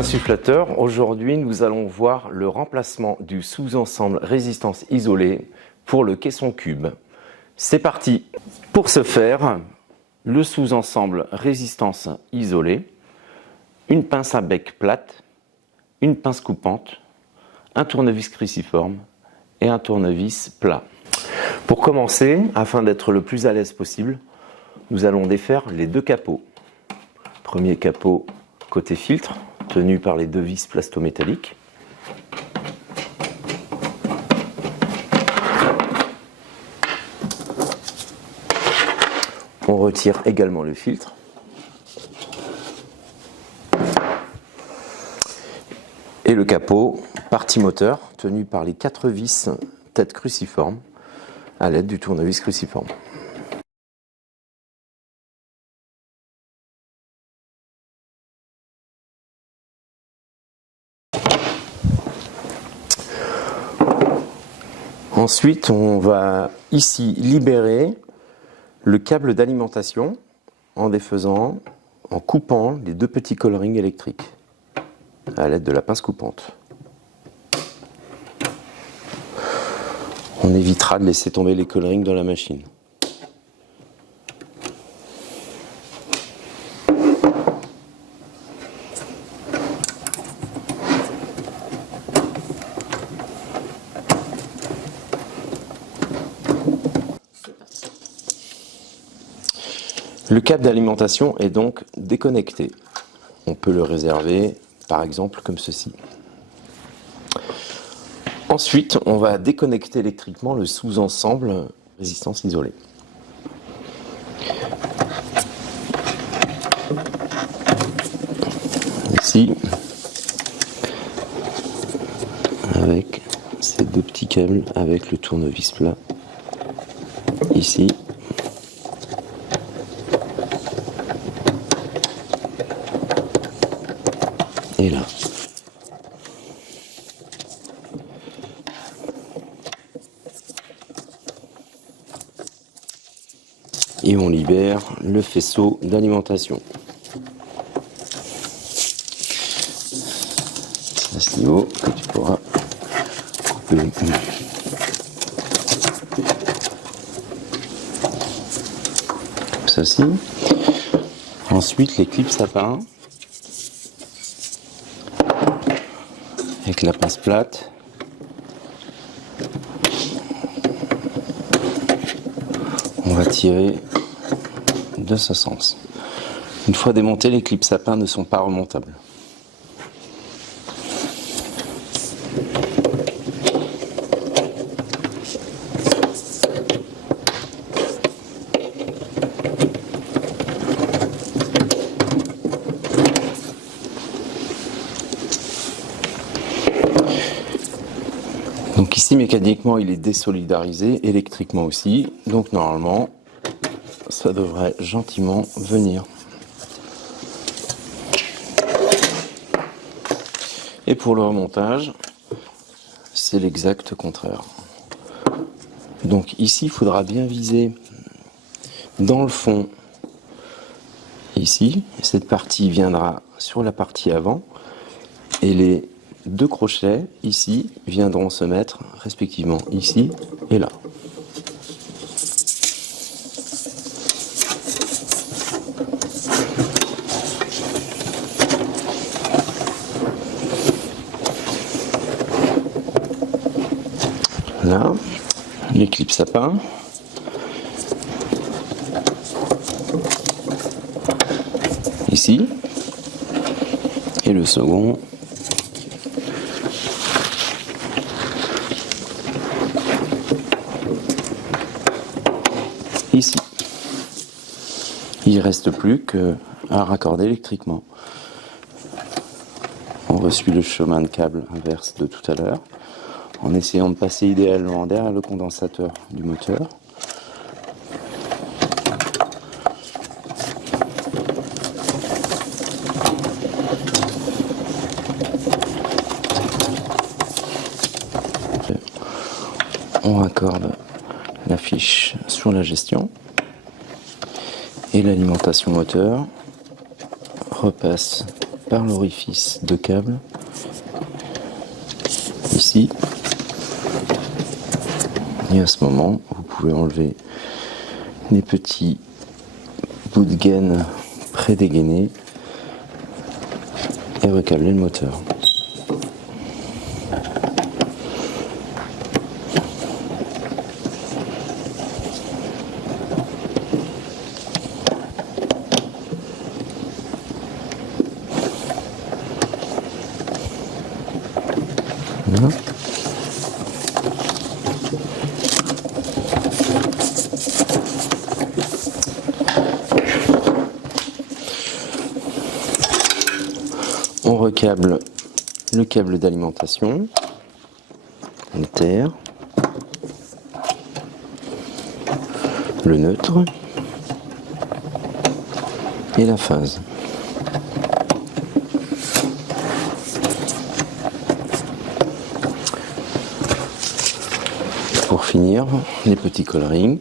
insufflateurs, aujourd'hui nous allons voir le remplacement du sous-ensemble résistance isolée pour le caisson cube. C'est parti! Pour ce faire, le sous-ensemble résistance isolée, une pince à bec plate, une pince coupante, un tournevis cruciforme et un tournevis plat. Pour commencer, afin d'être le plus à l'aise possible, nous allons défaire les deux capots. Premier capot côté filtre, tenu par les deux vis plastométalliques. On retire également le filtre. Et le capot, partie moteur, tenu par les quatre vis tête cruciforme à l'aide du tournevis cruciforme. Ensuite, on va ici libérer le câble d'alimentation en défaisant, en coupant les deux petits collerings électriques à l'aide de la pince coupante. On évitera de laisser tomber les collerings dans la machine. Le câble d'alimentation est donc déconnecté. On peut le réserver, par exemple, comme ceci. Ensuite, on va déconnecter électriquement le sous-ensemble résistance isolée. Ici, avec ces deux petits câbles avec le tournevis plat. Ici. Et là. Et on libère le faisceau d'alimentation. À ce niveau que tu pourras couper. Comme ceci. Ensuite, les clips sapins. Avec la pince plate. On va tirer de ce sens. Une fois démontés, les clips sapins ne sont pas remontables. Donc ici, mécaniquement, il est désolidarisé, électriquement aussi. Donc normalement, ça devrait gentiment venir. Et pour le remontage, c'est l'exact contraire. Donc ici, il faudra bien viser dans le fond, ici. Cette partie viendra sur la partie avant. Et les deux crochets ici viendront se mettre respectivement ici et là. Là, les clips sapins. Ici. Et le second. Ici. Il ne reste plus qu'à raccorder électriquement. On reçut le chemin de câble inverse de tout à l'heure, en essayant de passer idéalement derrière le condensateur du moteur. On raccorde la fiche sur la gestion et l'alimentation moteur repasse par l'orifice de câble ici. Et à ce moment, vous pouvez enlever les petits bouts de gaine pré-dégainés et recabler le moteur. Voilà. On recable le câble d'alimentation, le terre, le neutre et la phase. Pour finir, les petits collerings.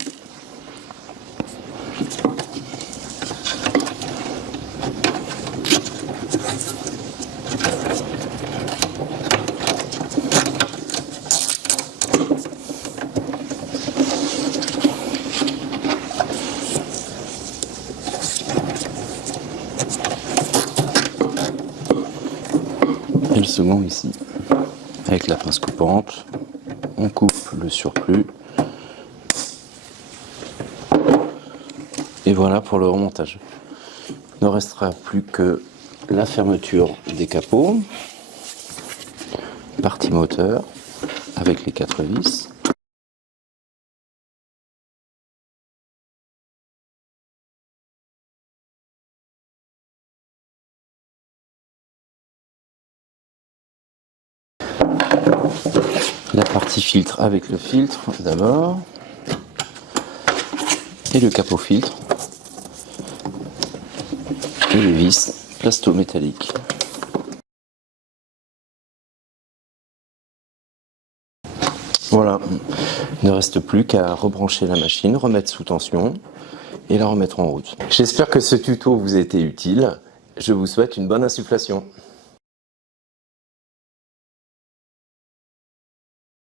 Et le second ici, avec la pince coupante, on coupe le surplus. Et voilà pour le remontage. Il ne restera plus que la fermeture des capots, partie moteur avec les 4 vis. La partie filtre avec le filtre d'abord et le capot filtre et les vis plasto-métalliques. Voilà, il ne reste plus qu'à rebrancher la machine, remettre sous tension et la remettre en route. J'espère que ce tuto vous a été utile. Je vous souhaite une bonne insufflation.